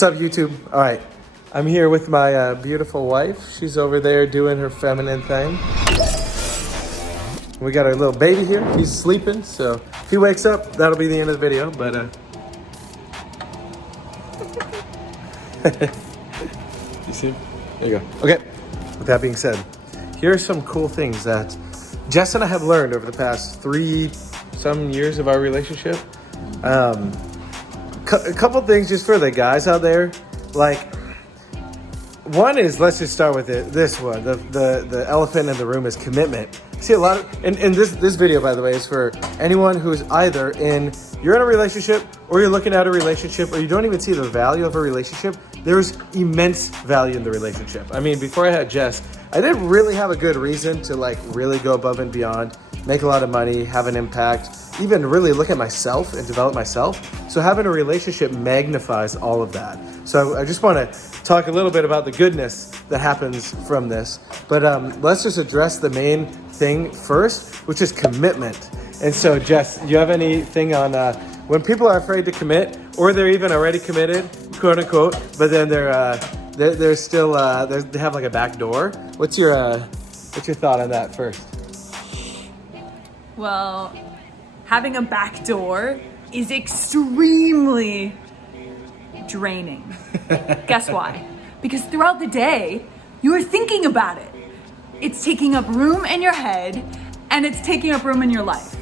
What's up, YouTube? All right, I'm here with my beautiful wife. She's over there doing her feminine thing. We got our little baby here. He's sleeping, so if he wakes up, that'll be the end of the video. But you see? There you go. Okay. With that being said, here are some cool things that Jess and I have learned over the past 3-some years of our relationship. A couple things just for the guys out there. Like, one is, let's just start with this one. The elephant in the room is commitment. See, a lot of, and this video, by the way, is for anyone who's either you're in a relationship, or you're looking at a relationship, or you don't even see the value of a relationship. There's immense value in the relationship. I mean, before I had Jess, I didn't really have a good reason to really go above and beyond, make a lot of money, have an impact, even really look at myself and develop myself. So having a relationship magnifies all of that. So I just want to talk a little bit about the goodness that happens from this. But let's just address the main thing first, which is commitment. And so, Jess, do you have anything on when people are afraid to commit, or they're even already committed, quote unquote, but then they're still they have like a back door? What's your thought on that first? Well, having a back door is extremely draining. Guess why? Because throughout the day, you are thinking about it. It's taking up room in your head, and it's taking up room in your life.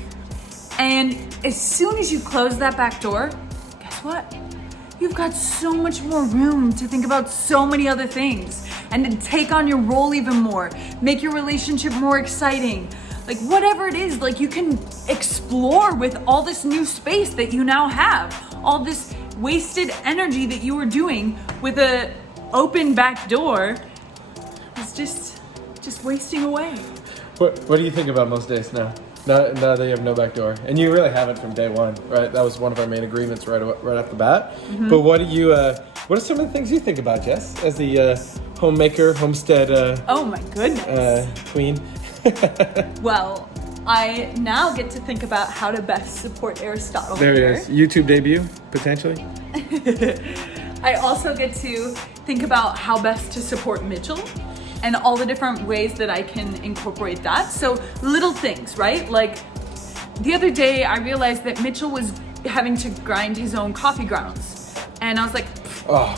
And as soon as you close that back door, guess what? You've got so much more room to think about so many other things and to take on your role even more, make your relationship more exciting. Like whatever it is, like you can explore with all this new space that you now have, all this wasted energy that you were doing with a open back door is just wasting away. What do you think about most days now? Now that you have no back door, and you really haven't from day one, right? That was one of our main agreements right off the bat. Mm-hmm. But what are some of the things you think about, Jess, as the homemaker, homestead? Oh my goodness, queen. Well, I now get to think about how to best support Aristotle. There he is. YouTube debut, potentially. I also get to think about how best to support Mitchell and all the different ways that I can incorporate that. So little things, right? Like the other day I realized that Mitchell was having to grind his own coffee grounds. And I was like,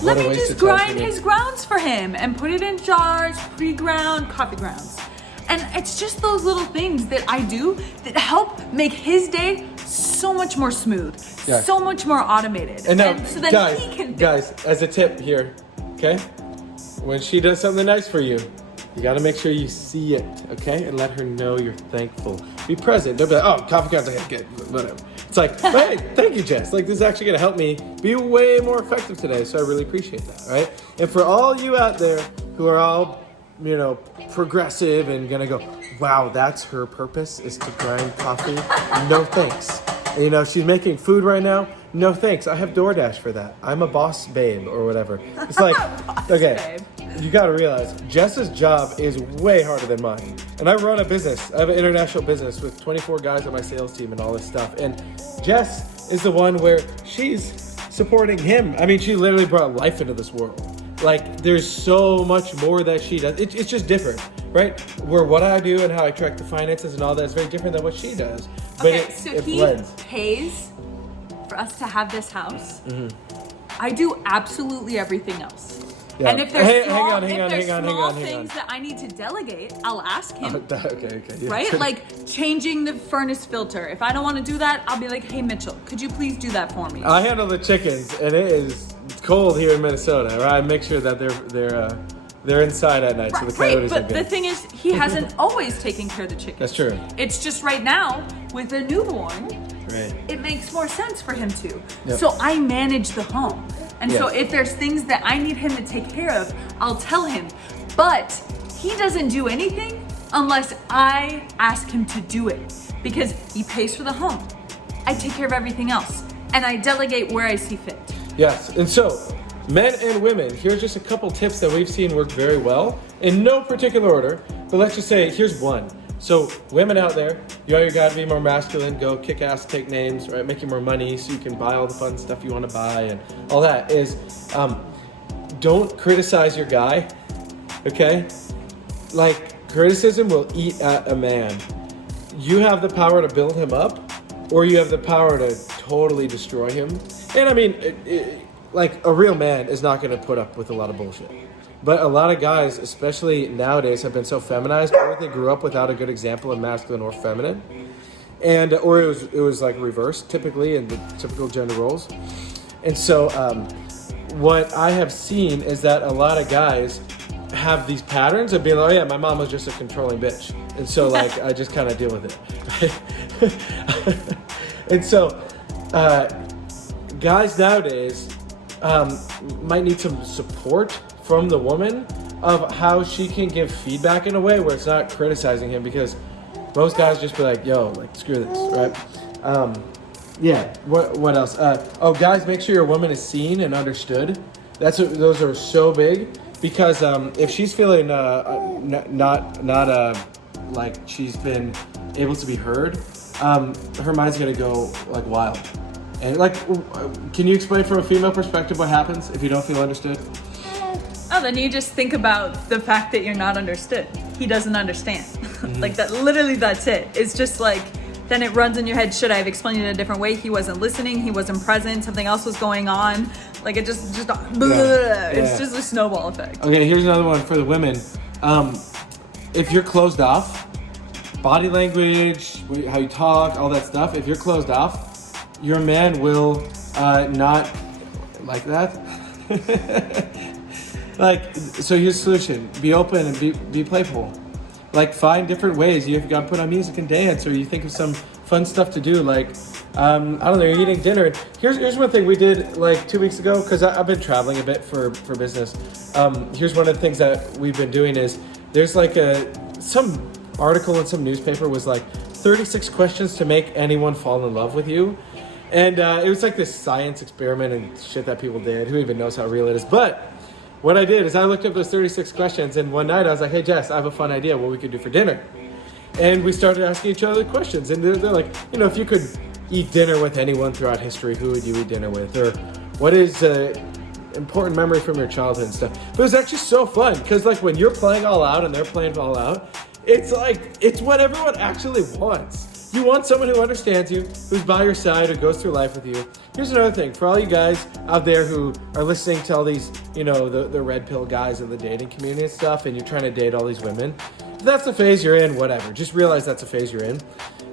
let me just grind his grounds for him and put it in jars, pre-ground coffee grounds. And it's just those little things that I do that help make his day so much more smooth, so much more automated. And now, so that he can guys, as a tip here, okay? When she does something nice for you, you got to make sure you see it, okay? And let her know you're thankful. Be present. Don't be like, oh, coffee grounds, okay, good, whatever. It's like, hey, thank you, Jess. Like, this is actually going to help me be way more effective today, so I really appreciate that, right? And for all you out there who are all, progressive and going to go, wow, that's her purpose, is to grind coffee. No thanks. And, she's making food right now. No thanks. I have DoorDash for that. I'm a boss babe or whatever. It's like, okay, you got to realize Jess's job is way harder than mine. And I run a business. I have an international business with 24 guys on my sales team and all this stuff. And Jess is the one where she's supporting him. I mean, she literally brought life into this world. Like, there's so much more that she does. It's just different, right? Where what I do and how I track the finances and all that is very different than what she does. But okay, so he pays for us to have this house. Mm-hmm. I do absolutely everything else. Yeah. And if there's small things that I need to delegate, I'll ask him. Okay. Yeah. Right? Like changing the furnace filter. If I don't want to do that, I'll be like, hey, Mitchell, could you please do that for me? I handle the chickens, and it's cold here in Minnesota. Right? I make sure that they're inside at night, so the coyotes are good. But the thing is, he hasn't always taken care of the chickens. That's true. It's just right now, with a newborn, it makes more sense for him to. Yep. So I manage the home. And so if there's things that I need him to take care of, I'll tell him. But he doesn't do anything unless I ask him to do it, because he pays for the home. I take care of everything else, and I delegate where I see fit. Yes, and so men and women, here's just a couple tips that we've seen work very well in no particular order, but let's just say here's one. So women out there, you gotta be more masculine, go kick ass, take names, right? Making more money so you can buy all the fun stuff you want to buy and all that is don't criticize your guy, okay? Like, criticism will eat at a man. You have the power to build him up, or you have the power to totally destroy him. And I mean, like, a real man is not going to put up with a lot of bullshit. But a lot of guys, especially nowadays, have been so feminized, or they grew up without a good example of masculine or feminine. And, or it was like reversed, typically, in the typical gender roles. And so, what I have seen is that a lot of guys have these patterns of being like, oh yeah, my mom was just a controlling bitch. And so, like, I just kind of deal with it. Right? And so, guys nowadays might need some support from the woman of how she can give feedback in a way where it's not criticizing him, because most guys just be like, yo, like, screw this, right? Yeah, what else? Guys, make sure your woman is seen and understood. Those are so big, because if she's feeling not like she's been able to be heard, her mind's gonna go like wild. And like, can you explain from a female perspective what happens if you don't feel understood? Oh, then you just think about the fact that you're not understood. He doesn't understand. Like that, literally that's it. It's just like, then it runs in your head, should I have explained it in a different way? He wasn't listening, he wasn't present, something else was going on. Like it just it's just a snowball effect. Okay, here's another one for the women. If you're closed off, body language, how you talk, all that stuff, if you're closed off, your man will not like that. Like, so here's the solution. Be open and be playful. Like, find different ways. You've got to put on music and dance, or you think of some fun stuff to do. Like, I don't know, you're eating dinner. Here's one thing we did like 2 weeks ago, because I've been traveling a bit for business. Here's one of the things that we've been doing is, there's like some article in some newspaper was like 36 questions to make anyone fall in love with you. And it was like this science experiment and shit that people did. Who even knows how real it is? But what I did is I looked up those 36 questions, and one night I was like, hey Jess, I have a fun idea what we could do for dinner. And we started asking each other questions, and they're like, you know, if you could eat dinner with anyone throughout history, who would you eat dinner with? Or what is important memory from your childhood and stuff. But it was actually so fun, because like when you're playing all out and they're playing all out, it's like, it's what everyone actually wants. You want someone who understands you, who's by your side, who goes through life with you. Here's another thing, for all you guys out there who are listening to all these, you know, the red pill guys in the dating community and stuff, and you're trying to date all these women, if that's the phase you're in, whatever. Just realize that's a phase you're in.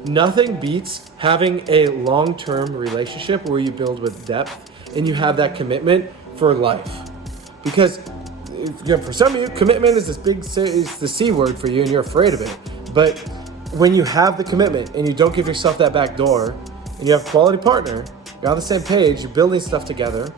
Nothing beats having a long-term relationship where you build with depth and you have that commitment for life. Because for some of you, commitment is this big, it's the C word for you, and you're afraid of it. But when you have the commitment and you don't give yourself that back door, and you have a quality partner, you're on the same page, you're building stuff together,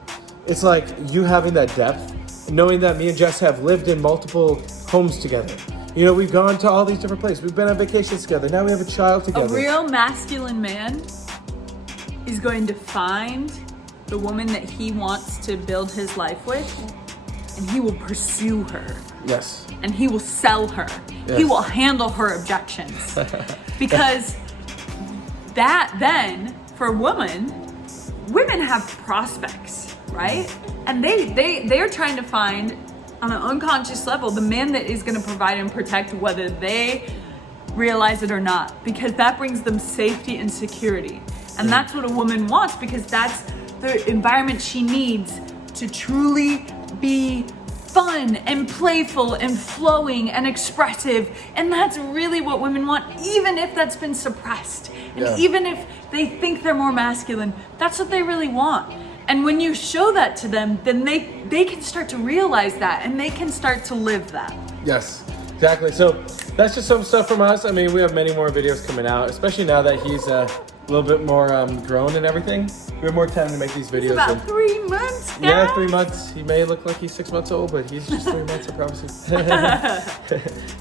it's like you having that depth, knowing that me and Jess have lived in multiple homes together. You know, we've gone to all these different places. We've been on vacations together. Now we have a child together. A real masculine man is going to find the woman that he wants to build his life with, and he will pursue her. Yes. And he will sell her. Yes. He will handle her objections. Because that then, for a woman, women have prospects, right? And they're trying to find, on an unconscious level, the man that is going to provide and protect, whether they realize it or not, because that brings them safety and security. And that's what a woman wants, because that's the environment she needs to truly be fun and playful and flowing and expressive. And that's really what women want, even if that's been suppressed. And even if they think they're more masculine, that's what they really want. And when you show that to them, then they can start to realize that, and they can start to live that. Yes, exactly. So that's just some stuff from us. I mean, we have many more videos coming out, especially now that he's a little bit more grown and everything. We have more time to make these videos. It's about 3 months, guys. Yeah, 3 months. He may look like he's 6 months old, but he's just 3 months, I promise.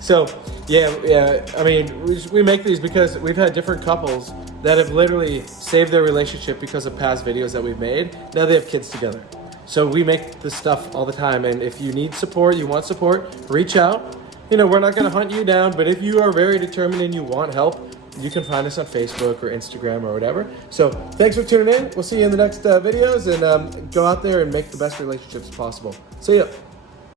So, yeah. I mean, we make these because we've had different couples that have literally saved their relationship because of past videos that we've made. Now they have kids together. So we make this stuff all the time. And if you need support, you want support, reach out. You know, we're not going to hunt you down, but if you are very determined and you want help, you can find us on Facebook or Instagram or whatever. So thanks for tuning in. We'll see you in the next videos, and go out there and make the best relationships possible. See ya.